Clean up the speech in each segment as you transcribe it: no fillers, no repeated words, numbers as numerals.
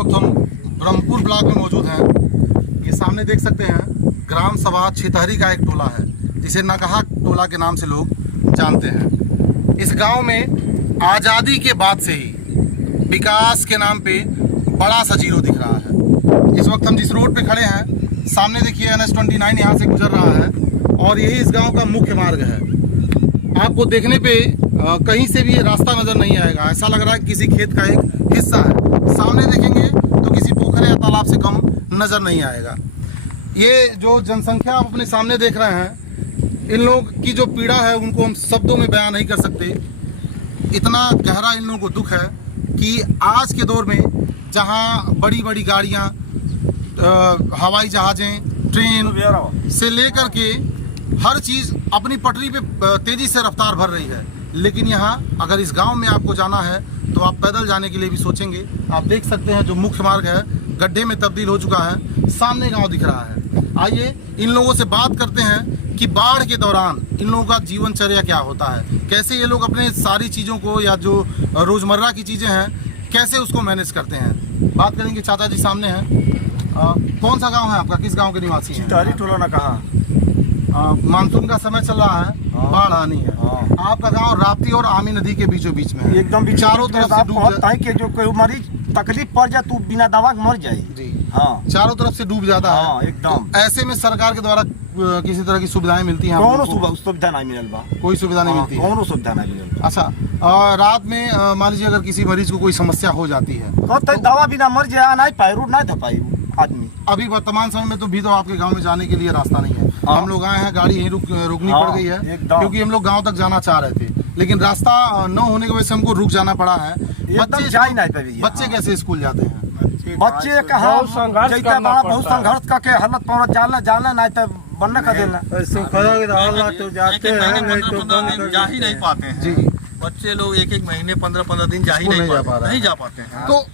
वक्त हम ब्रह्मपुर ब्लॉक में मौजूद हैं। ये सामने देख सकते हैं ग्राम सभा छितहरी का एक टोला है जिसे नकहा टोला के नाम से लोग जानते हैं। इस गांव में आज़ादी के बाद से ही विकास के नाम पे बड़ा सा जीरो दिख रहा है। इस वक्त हम जिस रोड पे खड़े हैं सामने देखिए NH-29 यहाँ से गुजर रहा है और यही इस गांव का मुख्य मार्ग है। आपको देखने पे कहीं से भी रास्ता नज़र नहीं आएगा, ऐसा लग रहा है किसी खेत का एक हिस्सा है। सामने देखेंगे तो किसी पोखरे या तालाब से कम नज़र नहीं आएगा। ये जो जनसंख्या आप अपने सामने देख रहे हैं, इन लोगों की जो पीड़ा है उनको हम शब्दों में बयान नहीं कर सकते। इतना गहरा इन लोगों को दुख है कि आज के दौर में जहां बड़ी बड़ी गाड़ियां, हवाई जहाज़ें, ट्रेन से लेकर के हर चीज़ अपनी पटरी पे तेज़ी से रफ्तार भर रही है, लेकिन यहाँ अगर इस गांव में आपको जाना है तो आप पैदल जाने के लिए भी सोचेंगे। आप देख सकते हैं जो मुख्य मार्ग है गड्ढे में तब्दील हो चुका है, सामने गांव दिख रहा है। आइए इन लोगों से बात करते हैं कि बाढ़ के दौरान इन लोगों का जीवनचर्या क्या होता है, कैसे ये लोग अपने सारी चीज़ों को या जो रोज़मर्रा की चीज़ें हैं कैसे उसको मैनेज करते हैं। बात करेंगे, चाचा जी सामने हैं। कौन सा गांव है आपका, किस गांव के निवासी हैं? छितहरी टोला ना कहा। मानसून का समय चल रहा है, बाढ़ आनी है। आपका गांव राप्ती और आमी नदी के बीचों बीच में है। एकदम चारों तरफ से डूब जाता है कि जो कोई मरीज तकलीफ पड़ जाए तो बिना दवा के मर जाए जी। हाँ, चारों तरफ से डूब जाता है। हाँ, एकदम। तो ऐसे में सरकार के द्वारा किसी तरह की सुविधाएं मिलती हैं? कौन सुविधा नहीं मिलल बा, कोई सुविधा नहीं मिलती? कौन सुविधा नहीं मिलल। अच्छा, रात में मान लीजिए अगर किसी मरीज को कोई समस्या हो जाती है तो दवा बिना मर जाए, नहीं पाए रूट नहीं था पाई आदमी। अभी वर्तमान समय में तो भी तो आपके गांव में जाने के लिए रास्ता नहीं है। हम लोग आए हैं, गाड़ी यहीं रुकनी पड़ गई है क्योंकि हम लोग गांव तक जाना चाह रहे थे, लेकिन रास्ता न होने की वजह से हमको रुक जाना पड़ा है। बच्चे कैसे स्कूल जाते हैं? बच्चे बहुत संघर्ष करके हालत पहुंच जाना नहीं तो बनने का देना तो जाते हैं, नहीं तो जा ही नहीं पाते हैं जी। बच्चे लोग एक महीने 15 दिन जा ही नहीं जा पाते हैं। तो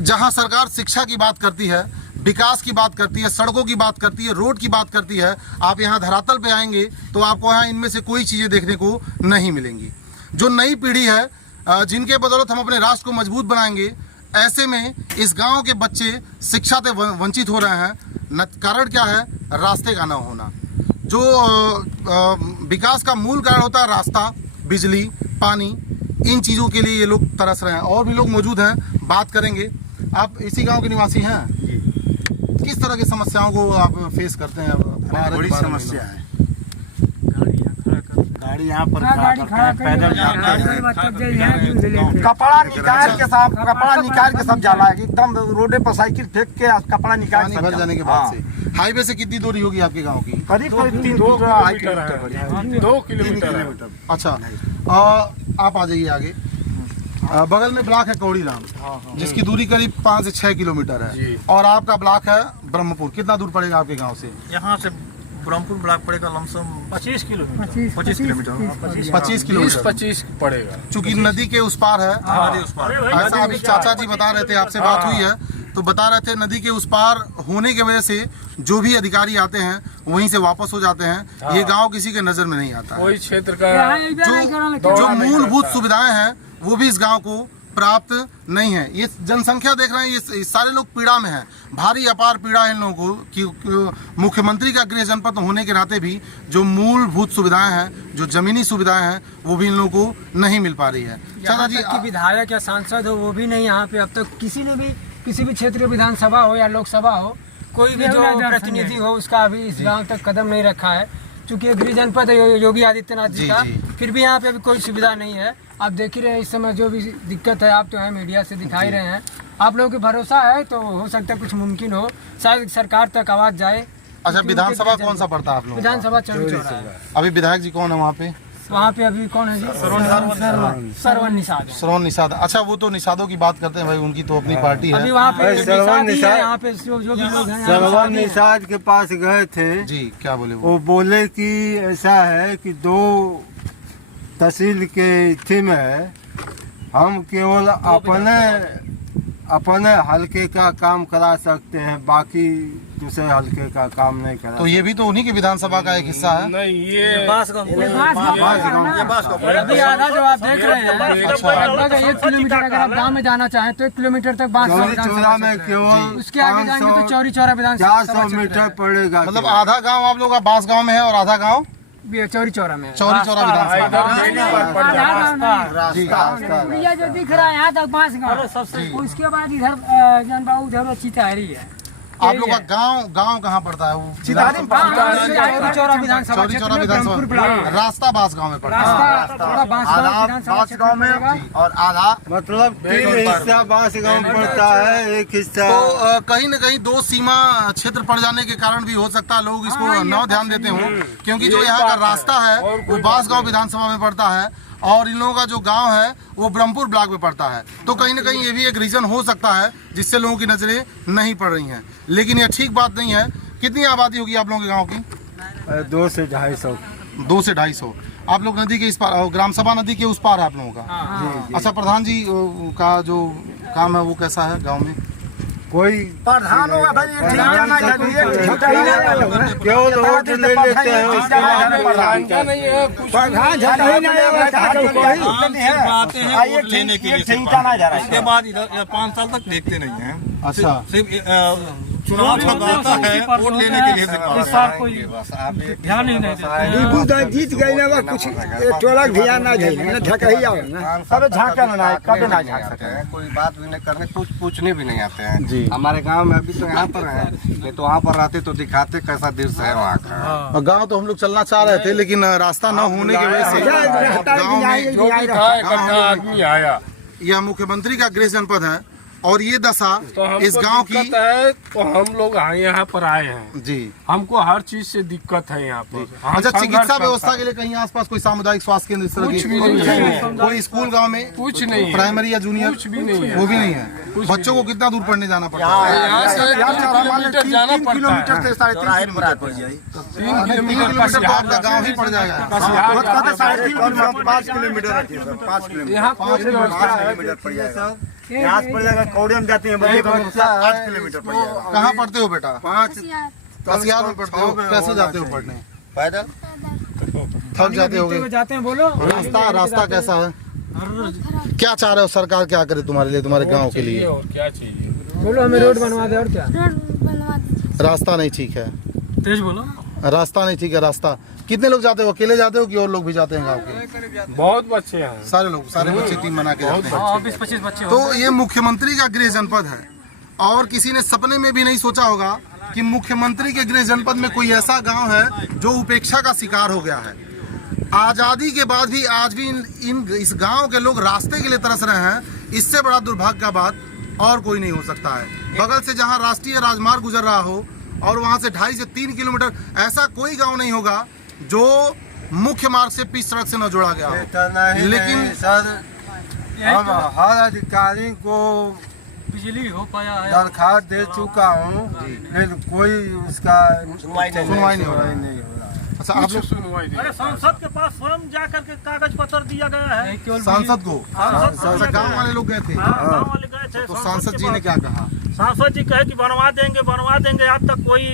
जहां सरकार शिक्षा की बात करती है, विकास की बात करती है, सड़कों की बात करती है, रोड की बात करती है, आप यहाँ धरातल पे आएंगे तो आपको यहाँ इनमें से कोई चीज़ें देखने को नहीं मिलेंगी। जो नई पीढ़ी है जिनके बदौलत हम अपने राष्ट्र को मजबूत बनाएंगे, ऐसे में इस गांव के बच्चे शिक्षा से वंचित हो रहे हैं। कारण क्या है? रास्ते का न होना। जो विकास का मूल कारण होता है रास्ता, बिजली, पानी, इन चीज़ों के लिए ये लोग तरस रहे हैं। और भी लोग मौजूद हैं, बात करेंगे। आप इसी गांव के निवासी हैं? किस तरह की समस्याओं को आप फेस करते हैं? बड़ी समस्या है। गाड़ी यहाँ पर पैदल जाते हैं, कपड़ा निकाल के सब जाना है। एकदम रोडे पर साइकिल फेंक के कपड़ा निकाल के भर जाने के बाद से हाईवे से कितनी दूरी होगी आपके गांव की? करीब 2 किलोमीटर। अच्छा, आप आ जाइए आगे। बगल में ब्लॉक है कौड़ीलाम, जिसकी दूरी करीब 5 से 6 किलोमीटर है, और आपका ब्लॉक है ब्रह्मपुर। कितना दूर पड़ेगा आपके गांव से? यहाँ से ब्रह्मपुर ब्लॉक पड़ेगा लमसम 25 किलोमीटर। 25 पड़ेगा, चूँकि नदी के उस पार है। ऐसा अभी चाचा जी बता रहे थे, आपसे बात हुई है तो बता रहे थे नदी के उस पार होने की वजह से जो भी अधिकारी आते हैं वहीं से वापस हो जाते हैं। ये गांव किसी के नजर में नहीं आता। वही क्षेत्र का जो मूलभूत सुविधाएं हैं वो भी इस गांव को प्राप्त नहीं है। ये जनसंख्या देख रहे हैं, ये सारे लोग पीड़ा में हैं। भारी अपार पीड़ा है इन लोगों को कि मुख्यमंत्री का गृह जनपद होने के नाते भी जो मूलभूत सुविधाएं हैं, जो जमीनी सुविधाएं हैं, वो भी इन लोगों को नहीं मिल पा रही है। चाचा जी, विधायक या सांसद हो वो भी नहीं यहाँ पे अब तक किसी भी क्षेत्रीय विधानसभा हो या लोकसभा हो, कोई भी जो प्रतिनिधि हो उसका अभी इस गाँव तक कदम नहीं रखा है। चूँकि गृह जनपद है योगी आदित्यनाथ जी का, फिर भी यहाँ पे अभी कोई सुविधा नहीं है। आप देख ही रहे हैं इस समय जो भी दिक्कत है, आप तो है मीडिया से दिखाई रहे हैं। आप लोगों को भरोसा है तो हो सकता है कुछ मुमकिन हो, शायद सरकार तक आवाज जाए। अच्छा, विधानसभा कौन सा पड़ता है आप लोग? विधानसभा चौरा। अभी विधायक जी कौन है वहाँ पे? वहाँ पे अभी कौन है जी? श्रवण निषाद। अच्छा, वो तो निषादों की बात करते हैं भाई, उनकी तो अपनी पार्टी है। अभी वहाँ पे श्रवण निषाद के पास गए थे जी, क्या बोले? वो बोले कि ऐसा है कि 2 तहसील के थी में हम केवल अपने हल्के का काम करा सकते हैं, बाकी दूसरे हल्के का काम नहीं करा। तो ये भी तो उन्हीं की विधानसभा का एक हिस्सा है। नहीं, ये अभी आधा जो आप देख रहे हैं लगभग 1 किलोमीटर, अगर आप गाँव में जाना चाहें तो 1 किलोमीटर तक चौरा में केवल उसके आगे जाएंगे तो चौरी चौरा विधानसभा 400 मीटर पड़ेगा। मतलब आधा गांव आप लोग का बांस गांव में है और आधा गांव चौरी चौरा में है। चौरी चौरा विधानसभा। पुलिया जो दिख रहा है यहाँ तक बांस गाँव, उसके बाद इधर जनबाबू उधर चितारी है। आप लोग का गांव कहाँ पड़ता है? वो चौरी चौरा विधानसभा चौरी चौरा विधानसभा रास्ता बांस गांव में पड़ता है। बांस गाँव में और आधा मतलब 3 हिस्सा बांस गाँव पड़ता है, एक हिस्सा तो कहीं न कहीं 2 सीमा क्षेत्र पड़ जाने के कारण भी हो सकता है लोग इसको न ध्यान देते हों, क्योंकि जो यहाँ का रास्ता है वो बांस गांव विधानसभा में पड़ता है और इन लोगों का जो गांव है वो ब्रह्मपुर ब्लॉक में पड़ता है। तो कहीं ना कहीं ये भी एक रीजन हो सकता है जिससे लोगों की नजरें नहीं पड़ रही हैं, लेकिन ये ठीक बात नहीं है। कितनी आबादी होगी आप लोगों के गांव की? 2 से 250। 2 से 250। आप लोग नदी के इस पार, ग्राम सभा नदी के उस पार है आप लोगों का? अच्छा, प्रधान जी का जो काम है वो कैसा है गाँव में? कोई प्रधान होगा भाई, केवल वोट ले लेते हैं उसके बाद लेने के लिए उसके बाद इधर 5 साल तक देखते नहीं है। अच्छा, सिर्फ चुनाव जब आता है वोट लेने के लिए ध्यान ही नहीं जीत गई ना कुछ टोला ध्यान ना कभी ना झाँक सके, कोई बात भी नहीं करने, कुछ पूछने भी नहीं आते हैं। हमारे गांव में अभी तो यहाँ पर है, नहीं तो वहाँ पर रहते तो दिखाते कैसा दृश्य है वहाँ का। गांव तो हम लोग चलना चाह रहे थे लेकिन रास्ता न होने की वजह से गांव में आदमी आया। यह मुख्यमंत्री का गृह जनपद है और ये दशा इस गांव की है, तो हम लोग यहाँ पर आए हैं जी। हमको हर चीज से दिक्कत है यहाँ पर। अच्छा, चिकित्सा व्यवस्था के लिए कहीं आसपास कोई सामुदायिक स्वास्थ्य केंद्र इस तरह की? कुछ भी नहीं है। कोई स्कूल गांव में कुछ नहीं, प्राइमरी या जूनियर? कुछ भी नहीं है। वो भी नहीं है। बच्चों को कितना दूर पढ़ने जाना पड़ता है? यहाँ से 3 किलोमीटर जाना पड़ता है। 3 किलोमीटर तो आपका गाँव ही पड़ जाएगा। 5 किलोमीटर यहाँ 5 किलोमीटर पड़ जाएगा। यहाँ पड़ जाएगा, कौड़िया में जाते हैं 8 किलोमीटर पड़ जाएगा। कहाँ पढ़ते हो बेटा? 5 कसियार में पढ़ते हो? कैसे जाते हो पढ़ने? पैदल थक जाते होगे? जाते हैं। बोलो रास्ता कैसा है? क्या चाह रहे हो सरकार क्या करे तुम्हारे लिए, तुम्हारे गांव के लिए? और क्या चाहिए? बोलो हमें रोड बनवा दे और क्या। रास्ता नहीं ठीक है। तेज बोलो। रास्ता नहीं ठीक है। रास्ता कितने लोग जाते हो? अकेले जाते हो कि और लोग भी जाते हैं गांव के? बहुत बच्चे हैं, सारे लोग, सारे बच्चे टीम बना के जाते हैं। 20-25 बच्चे। तो ये मुख्यमंत्री का गृह जनपद है और किसी ने सपने में भी नहीं सोचा होगा कि मुख्यमंत्री के गृह जनपद में कोई ऐसा गांव है जो उपेक्षा का शिकार हो गया है। आजादी के बाद भी आज भी इस गांव के लोग रास्ते के लिए तरस रहे हैं। इससे बड़ा दुर्भाग्य का बात और कोई नहीं हो सकता है। बगल से जहां राष्ट्रीय राजमार्ग गुजर रहा हो और वहां से 2.5 से 3 किलोमीटर, ऐसा कोई गांव नहीं होगा जो मुख्य मार्ग से पिच सड़क से न जोड़ा गया हो। लेकिन सर हम हर अधिकारी को बिजली हो पाया है। दरखास्त दे चुका हूँ, लेकिन कोई उसका सुनवाई नहीं हो रहा है। अच्छा, आप लोग अरे सांसद के पास स्वयं जा करके कागज पत्र दिया गया है। सांसद को? अच्छा, गाँव वाले लोग गए थे? गाँव वाले गए थे। तो सांसद जी ने क्या कहा? सांसद जी कहे कि बनवा देंगे। आज तक कोई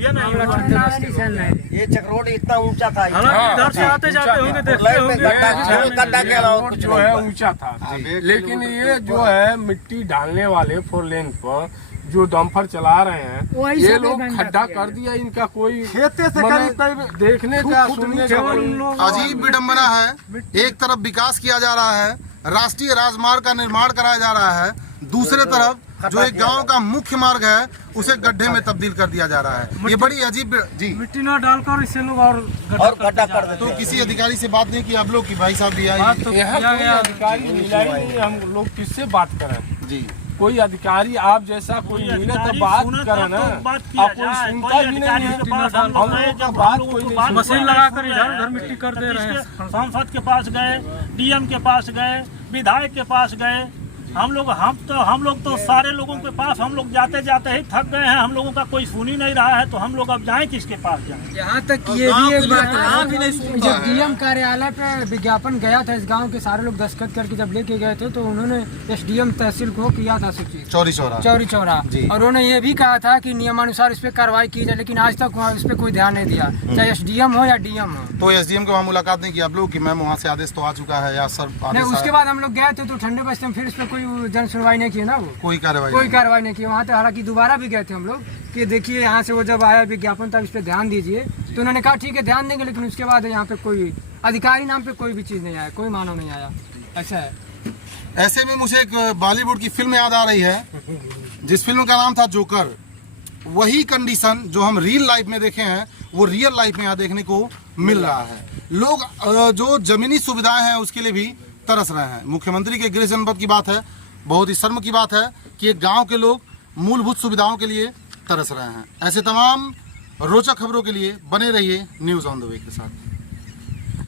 ये चक्रोड इतना ऊंचा था, इधर से आते जाते होंगे, देखते होंगे जो है ऊंचा था। लेकिन ये जो है मिट्टी डालने वाले 4 लेन पर जो डंपर चला रहे हैं, ये लोग खड्डा कर दिया। इनका कोई खेते से देखने का सुनने का अजीब विडंबना है। एक तरफ विकास किया जा रहा है, राष्ट्रीय राजमार्ग का निर्माण कराया जा रहा है, दूसरे तरफ जो एक गांव का मुख्य मार्ग है उसे गड्ढे में तब्दील कर दिया जा रहा है। ये बड़ी अजीब जी। मिट्टी न डालकर इससे लोग और गड्ढा कर देते। तो किसी अधिकारी से बात नहीं की आप लोग कि भाई साहब भी आए? यहाँ कोई अधिकारी मिला ही नहीं। हम लोग किससे बात करें जी? कोई अधिकारी आप जैसा कोई मिले तो बात करे ना। आप कोई सुनता भी नहीं है। हम लोग का बात कोई नहीं। मशीन लगाकर इधर मिट्टी कर दे रहे हैं। सांसद के पास गए, डीएम के पास गए, विधायक के पास गए, हम लोग तो सारे लोगों के पास हम लोग जाते जाते ही थक गए हैं। हम लोगों का कोई सुन ही नहीं रहा है, तो हम लोग अब जाएं किसके पास जाएं? यहाँ तक ये भी एक बात है, जब डीएम कार्यालय पे विज्ञापन गया था, इस गांव के सारे लोग दस्तखत करके जब लेके गए थे, तो उन्होंने एसडीएम तहसील को किया था सूचित चौरी चौरा, और उन्होंने ये भी कहा था कि नियमानुसार इस पे कार्रवाई की जाए, लेकिन आज तक वहाँ इस पे कोई ध्यान नहीं दिया, चाहे एसडीएम हो या डीएम हो। तो एसडीएम के वहाँ मुलाकात नहीं की आप लोग कि मैम वहाँ से आदेश तो आ चुका है या सर नहीं? उसके बाद हम लोग गए थे तो ठंडे बस्ते में फिर इस पे कोई जन सुनवाई नहीं की ना, वो कोई कार्रवाई नहीं की वहाँ। तो हालांकि दोबारा भी गए थे हम लोग कि देखिए यहाँ से वो जब आया विज्ञापन तब इस पे ध्यान दीजिए, तो उन्होंने कहा ठीक है ध्यान देंगे, लेकिन उसके बाद यहाँ पे कोई अधिकारी नाम पे कोई भी चीज़ नहीं आया, कोई मानव नहीं आया। ऐसा है। ऐसे में मुझे एक बॉलीवुड की फिल्म याद आ रही है, जिस फिल्म का नाम था जोकर। वही कंडीशन जो हम रियल लाइफ में देखे हैं वो रियल लाइफ में यहाँ देखने को मिल रहा है। लोग जो जमीनी सुविधाएं हैं उसके लिए भी तरस रहे हैं। मुख्यमंत्री के गृह जनपद की बात है, बहुत ही शर्म की बात है कि एक गांव के लोग मूलभूत सुविधाओं के लिए तरस रहे हैं। ऐसे तमाम रोचक खबरों के लिए बने रहिए न्यूज़ ऑन द वे के साथ।